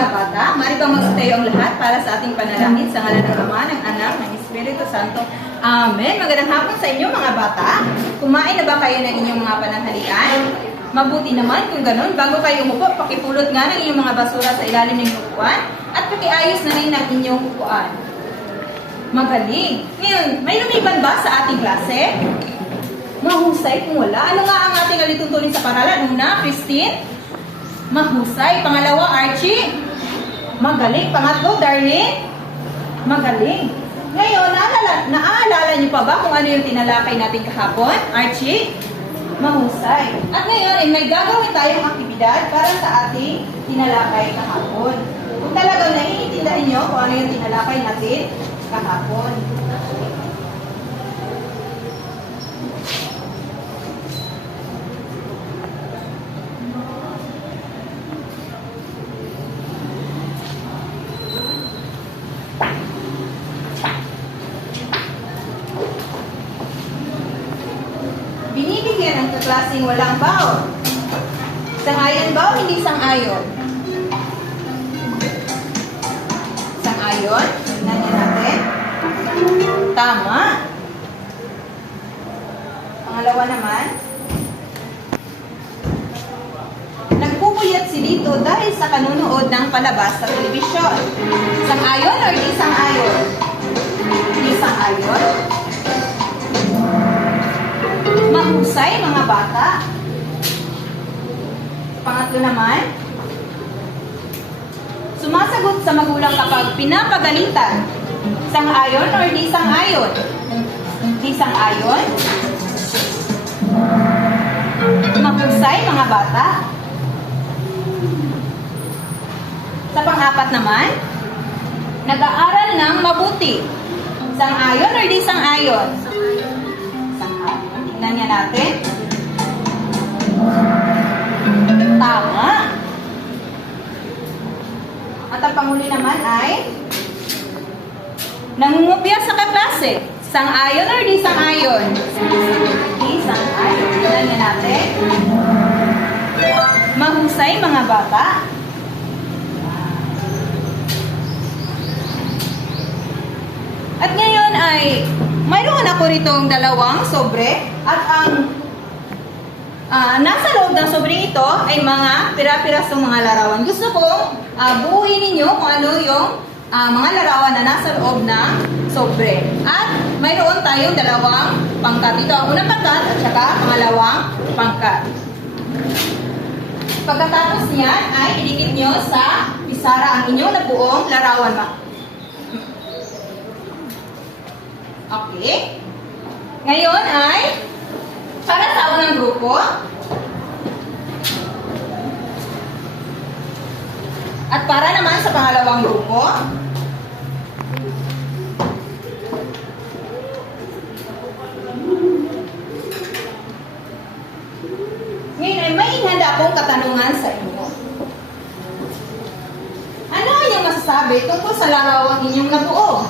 mga bata, maaari bang magsasayo ang lahat para sa ating panalangin sa ngalan ng Ama, ng Anak, ng Espiritu Santo. Amen. Magandang hapon sa inyo mga bata. Kumain na ba kayo ng inyong mga pananghalian? Mabuti naman kung ganun, bago kayo umupo, pakipulot nga ng inyong mga basura sa ilalim ng upuan at pakiayos na rin ng inyong upuan. Magaling. Ngayon, may lumiban ba sa ating klase? Mahusay kung wala. Ano nga ang ating alituntunin sa paralan? Una, Christine? Mahusay. Pangalawa, Archie? Magaling. Pangatlo, Darlene? Magaling. Ngayon, naalala, naaalala niyo pa ba kung ano yung tinalakay natin kahapon? Archie? Mahusay. At ngayon, eh, may gagawin tayong aktibidad para sa ating tinalakay kahapon. Kung talagang naiintindihan niyo kung ano yung tinalakay natin kahapon. Kaklaseng walang baon. Sangayon ba o hindi sangayon? Sangayon? Tingnan natin. Tama. Pangalawa naman. Nagpupuyat si Lito dahil sa kanunood ng palabas sa telebisyon. Sangayon o hindi sangayon? Hindi sangayon? Mahusay mga bata. Pangatlo naman, sumasagot sa magulang kapag pinapagalitan. Sang-ayon or di sang-ayon? Di sang-ayon? Mahusay mga bata. Sa pang-apat naman, nag-aaral ng mabuti. Sang-ayon or di sang-ayon? Tingnan niya natin. Tama. At ang panghuli naman ay nangungupya sa kaklase. Sang-ayon or di sang-ayon? Di sang-ayon. Tingnan niya natin. Mahusay mga bata. At ngayon ay ako ritong dalawang sobre at ang ah, nasa loob ng sobre ito ay mga pira-pirasong mga larawan. Gusto kong ah, buuin ninyo kung ano yung ah, mga larawan na nasa loob ng sobre. At mayroon tayong dalawang pangkat. Ito ang unang pangkat at saka pangalawang pangkat. Pagkatapos niyan ay idikit nyo sa pisara ang inyong nabuong larawan. Ma. Okay. Ngayon ay para sa unang grupo. At para naman sa pangalawang grupo. Ngayon ay may inhanda akong katanungan sa inyo. Ano ang inyong masasabi tungkol sa larawang inyong nabuo?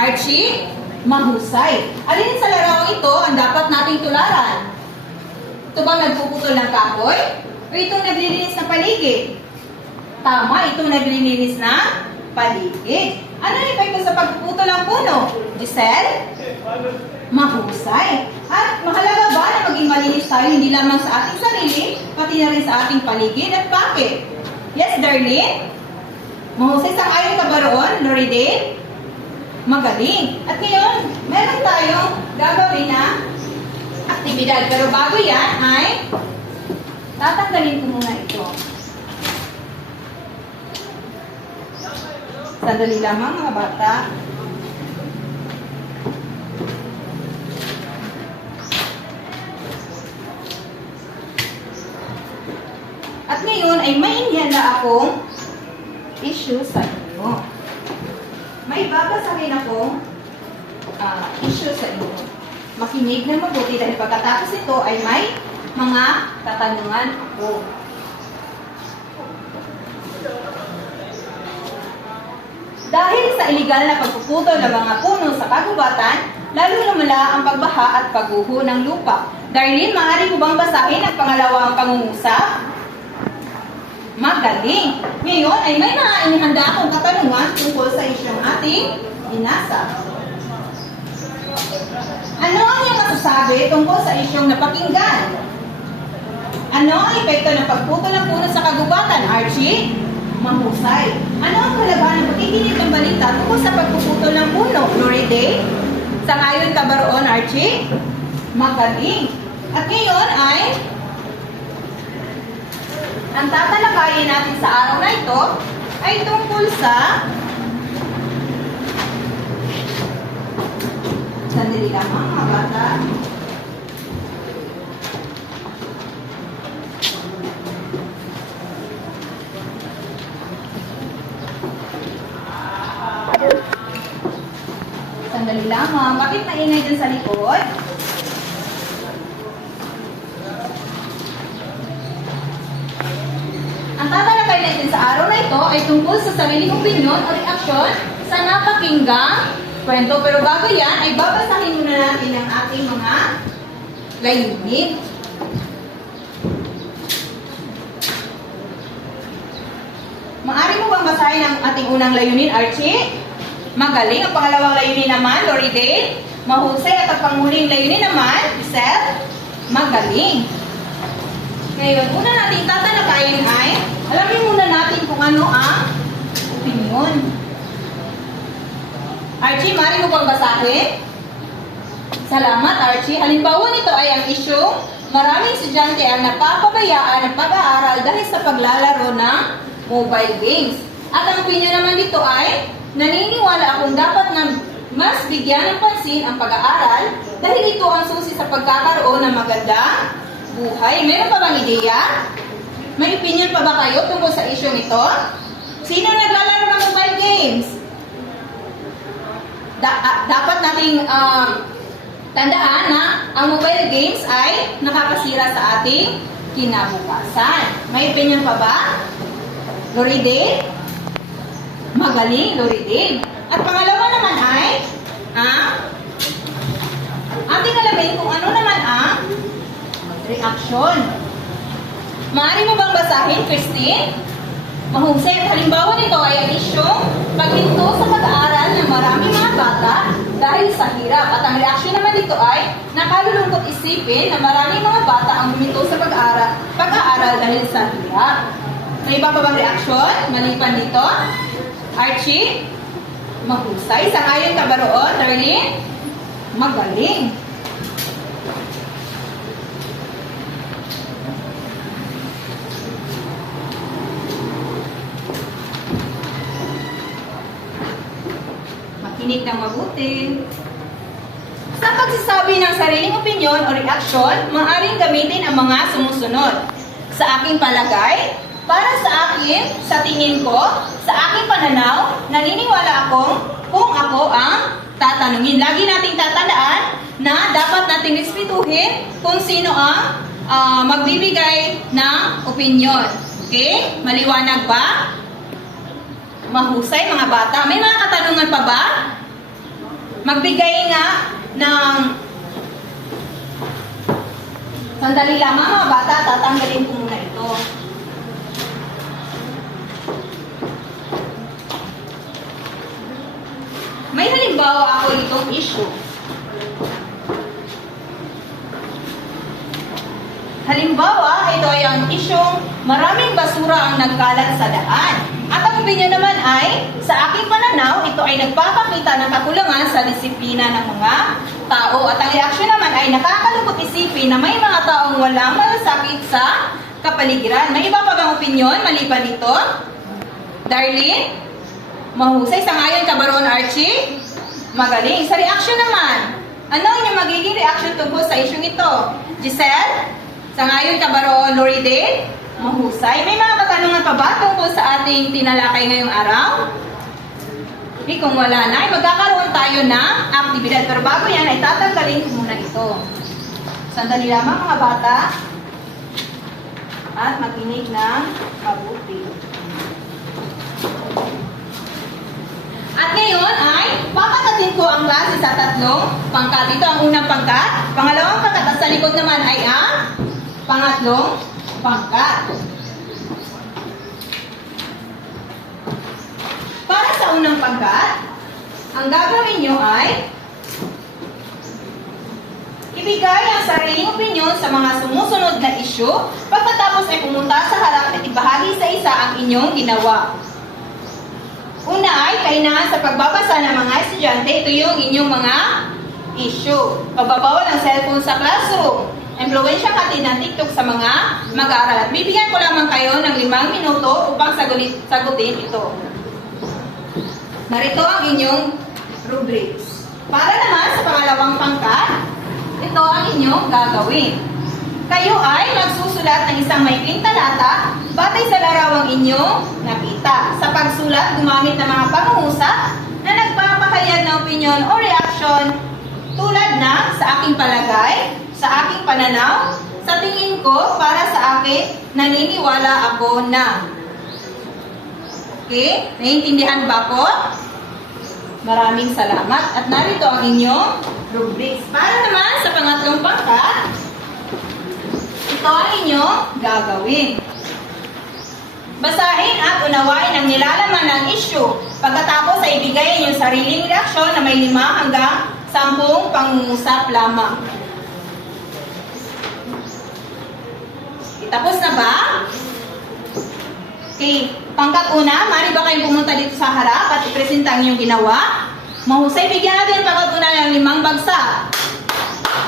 Archie, mahusay. Alin sa larawang ito ang dapat nating tularan? Ito bang nagpuputol ng kahoy? O itong naglilinis ng paligid? Tama, itong naglilinis ng paligid. Ano ang epekto sa pagpuputol ng puno? Giselle? Mahusay. At mahalaga ba na maging malinis tayo hindi lamang sa ating sarili, pati na rin sa ating paligid at bakit? Yes, Darlene? Mahusay, sang-ayon ka ba roon, Loridane? Magaling. At ngayon, meron tayong gagawin na aktibidad. Pero bago yan ay tatanggalin ko muna ito. Sandali lamang mga bata. At ngayon ay may na akong issue sa. May babasahin akong ah, issue sa inyo. Makinig na mabuti dahil pagkatapos ito ay may mga tatanungan ako. Dahil sa iligal na pagpuputol ng mga puno sa kagubatan, lalo lumala ang pagbaha at pagguho ng lupa. Darlene, maaari ko bang basahin ang pangalawang pangungusap? Mag Magaling. Ngayon ay may mga inihanda akong katanungan tungkol sa isyong ating binasa. Ano ang iyong masasabi tungkol sa isyong napakinggan? Ano ang epekto ng pagputol ng puno sa kagubatan, Archie? Mahusay. Ano ang kalabahan ng pakikinig ng balita tungkol sa pagpuputol ng puno, Glory Day? Sa ngayon ka ba roon, Archie? Magaling. At ngayon ay ang tatalakayin natin sa araw na ito ay tungkol sa Sandali lamang mga bata. Sandali lamang. Bakit maingay dyan sa likod? Ay tungkol sa sariling opinion o reaksyon sa napakinggang kwento. Pero bago yan, ay babasahin muna natin ang ating mga layunin. Maari mo bang basahin ang ating unang layunin, Archie? Magaling. Ang pangalawang layunin naman, Lori Dale. Mahusay. At ang panghuling layunin naman, Seth. Magaling. Ngayon, una natin tatalakayin ay, alamin muna natin kung ano ang opinion. Archie, mari mo bang basahin? Salamat, Archie. Halimbawa nito ay ang isyong maraming estudyante ang napapabayaan ng pag-aaral dahil sa paglalaro ng mobile games. At ang opinion naman dito ay, naniniwala akong dapat na mas bigyan ng pansin ang pag-aaral dahil ito ang susi sa pagkakaroon ng magandang buhay. Meron pa bang ideya? May opinion pa ba kayo tungkol sa isyong ito? Sino naglalaro ng mobile games? Da- ah, dapat nating um, tandaan na ang mobile games ay nakakasira sa ating kinabukasan. May opinion pa ba? Loridale? Magaling, Loridale. At pangalawa naman ay, ah, ating alamin kung ano naman ang reaction. Maaari mo bang basahin, Christine? Mahusay at halimbawa nito ay ang isyong paghinto sa pag-aaral ng maraming mga bata dahil sa hirap. At ang reaksyon naman dito ay nakalulungkot isipin na maraming mga bata ang huminto sa pag-aaral, pag-aaral dahil sa hirap. May iba pa bang reaksyon? Maliban dito? Archie? Mahusay. Sa ayon ka ba roon, Darlene? Magaling. Makinig ng mabuti. Sa pagsasabi ng sariling opinyon o reaksyon, maaaring gamitin ang mga sumusunod. Sa aking palagay, para sa akin, sa tingin ko, sa aking pananaw, naniniwala akong kung ako ang tatanungin. Lagi nating tatandaan na dapat nating respetuhin kung sino ang ah, magbibigay ng opinyon. Okay? Maliwanag ba? Mahusay mga bata. May mga katanungan pa ba? Magbigay nga ng Sandali lamang mga bata, tatanggalin ko muna ito. May halimbawa ako itong issue. Halimbawa, ito ay ang isyong maraming basura ang nagkalat sa daan. Opinion naman ay, sa aking pananaw, ito ay nagpapakita ng kakulangan sa disiplina ng mga tao. At ang reaksyon naman ay nakakalungkot isipin na may mga taong walang malasakit sa kapaligiran. May iba pa bang opinion maliban dito? Darlene? Mahusay. Sa ngayon ka ba roon, Archie? Magaling. Sa reaction naman, ano ang inyong magiging reaction tungkol sa isyong ito? Giselle? Sa ngayon ka ba roon, Loridale? Mahusay. May mga katanungan pa ba tungkol sa ating tinalakay ngayong araw? Eh, kung wala na, magkakaroon tayo ng aktibidad. Pero bago yan, ay tatanggalin ko muna ito. Sandali lamang mga bata. At makinig ng mabuti. At ngayon ay papatatin ko ang klase sa tatlong pangkat. Ito ang unang pangkat. Pangalawang pangkat at sa likod naman ay ang pangatlong pangkat. Para sa unang pangkat, ang gagawin nyo ay ibigay ang sariling opinion sa mga sumusunod na isyu pagkatapos ay pumunta sa harap at ibahagi sa isa ang inyong ginawa. Una ay kainahan sa pagbabasa ng mga estudyante, ito yung inyong mga issue. Pagbabawal ng cellphone sa classroom. Impluensyang hatid ng TikTok sa mga mag-aaral. At bibigyan ko lamang kayo ng limang minuto upang sagutin, sagutin ito. Narito ang inyong rubrics. Para naman sa pangalawang pangkat, ito ang inyong gagawin. Kayo ay magsusulat ng isang maikling talata batay sa larawang inyong nakita. Sa pagsulat, gumamit ng mga pangungusap na nagpapahayag ng opinion o reaction tulad na sa aking palagay, sa aking pananaw, sa tingin ko, para sa akin, naniniwala ako na. Okay? Naiintindihan ba ko? Maraming salamat. At narito ang inyong rubrics. Para naman sa pangatlong pangkat, ito ang inyong gagawin. Basahin at unawain ang nilalaman ng issue. Pagkatapos ay ibigay ang inyong sariling reaksyon na may lima hanggang sampung pangungusap lamang. Tapos na ba? Okay. Pangkat una, mari ba kayong pumunta dito sa harap at ipresenta ang inyong ginawa? Mahusay, bigyan natin ang pangkat una ng limang bagsak.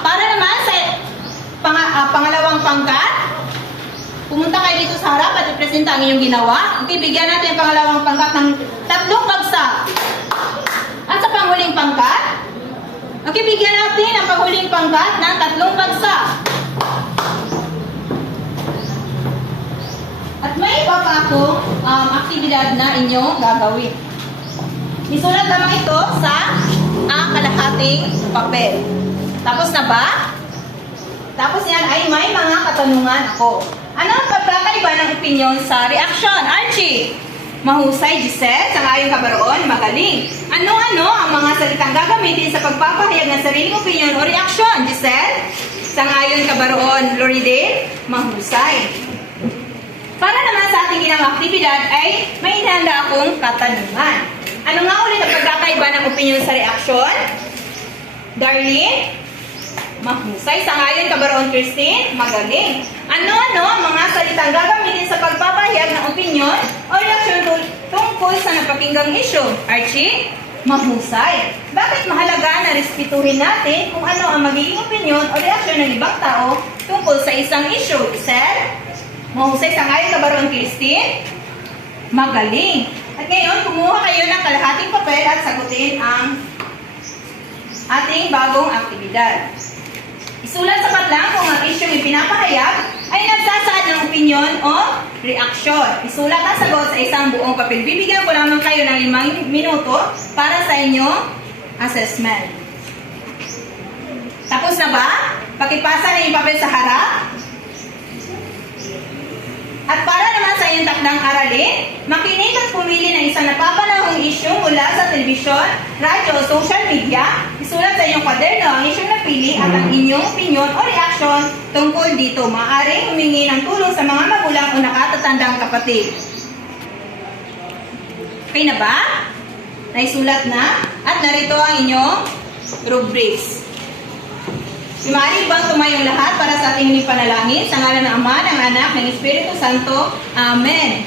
Para naman sa pang ah, pangalawang pangkat, pumunta kayo dito sa harap at ipresenta ang inyong ginawa. Okay, bigyan natin ang pangalawang pangkat ng tatlong bagsak. At sa panghuling pangkat, okay, bigyan natin ang panghuling pangkat ng tatlong bagsak. At may iba pa akong um, aktibidad na inyong gagawin. Isulat lamang ito sa ang kalahating papel. Tapos na ba? Tapos yan ay may mga katanungan ako. Ano ang pagkakaiba ng opinion sa reaction? Archie! Mahusay, Giselle, sa ayon kabaroon, magaling. Ano-ano ang mga salitang gagamitin sa pagpapahayag ng sariling opinion o reaction? Giselle, sa ayon kabaroon, Loridale, mahusay. Para naman sa ating ginawang aktibidad ay may inihanda akong katanungan. Ano nga ulit ang pagkakaiba ng opinion sa reaction? Darlene? Mahusay. Sa ngayon, kabaroon Christine? Magaling. Ano-ano ang mga salitang gagamitin sa pagpapahayag ng opinion o reaksyon tungkol sa napakinggang issue? Archie? Mahusay. Bakit mahalaga na respetuhin natin kung ano ang magiging opinion o reaksyon ng ibang tao tungkol sa isang issue? Sir? Mahusay sa ngayon, kabaroon Christine? Magaling. At ngayon, kumuha kayo ng kalahating papel at sagutin ang ating bagong aktibidad. Isulat sa lang kung ang isyong ipinapahayag ay nagsasaad ng opinion o reaksyon. Isulat ang sagot sa isang buong papel. Bibigyan ko lamang kayo ng limang minuto para sa inyong assessment. Tapos na ba? Pakipasa na yung papel sa harap. At para naman sa iyong takdang aralin, makinig at pumili ng isang napapanahong issue mula sa telebisyon, radyo social media. Isulat sa iyong kwaderno ang isyong napili at ang inyong opinion o reaction tungkol dito. Maaaring humingi ng tulong sa mga magulang o nakatatandang kapatid. Okay na ba? Naisulat na? At narito ang inyong rubrics. Maaari bang tumayong lahat para sa ating huling panalangin? Sa ngalan ng Ama, ng Anak, ng Espiritu Santo. Amen.